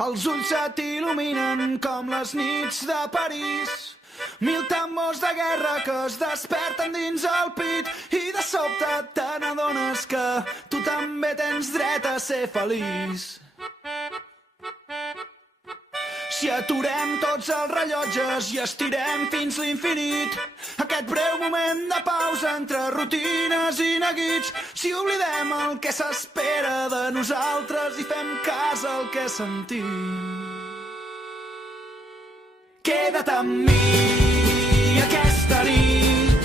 Els ulls se t'il·luminen com les nits de París. Mil tambors de guerra que es desperten dins el pit i de sobte te n'adones que tu també tens dret a ser feliç. Si aturem tots els rellotges i estirem fins l'infinit, aquest breu moment de pausa entre rutines i neguits, si oblidem el que s'espera de nosaltres i fem cas al que sentim. Queda't amb mi aquesta nit,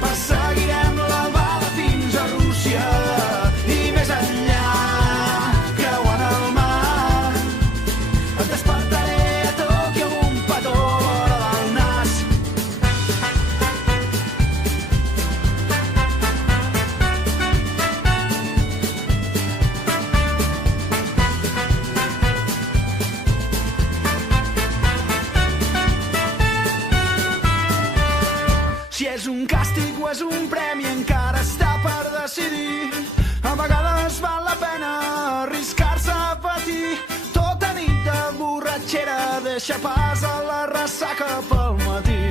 perseguirem l'albada fins a Rússia i més enllà, creuant el mar. Et despertaré a Tòquio amb un petó vora del nas. Si és un càstig o és un premi encara està per decidir. A vegades val la pena arriscar-se a patir. Tota nit de borratxera deixa pas a la ressaca pel matí.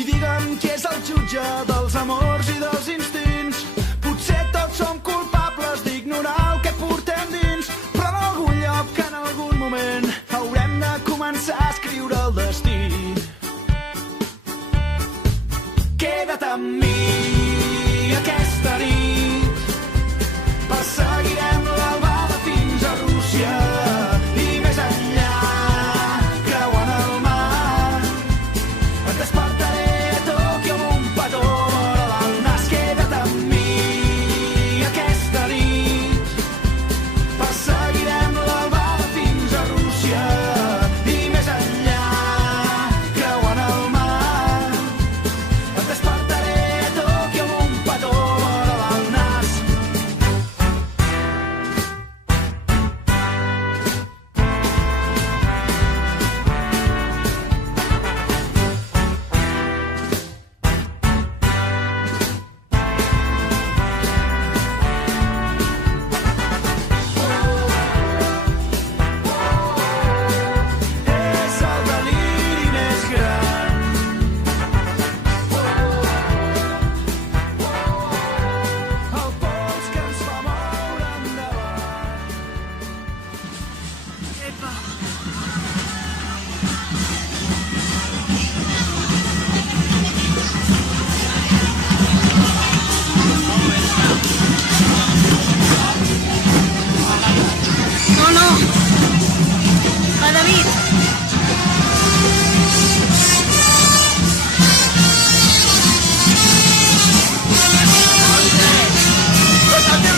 I digue'm qui és el jutge dels amors i dels instints. Potser tots som culpables d'ignorar el que portem dins, però en algun lloc, en algun moment, haurem de començar a escriure el destí. Queda't amb mi aquesta nit, perseguirem l'albada fins a Rússia i més enllà, creuant el mar. Et despertaré a Tòquio amb un petó vora del nas. Queda't amb mi aquesta nit, perseguirem l'albada fins a Rússia i més enllà, creuant el mar. Et despertaré a Tòquio amb un petó vora del nas. És el deliri més gran. El pols que ens fa moure endavant. Epa. No, no. Va, David. ¡Está bien,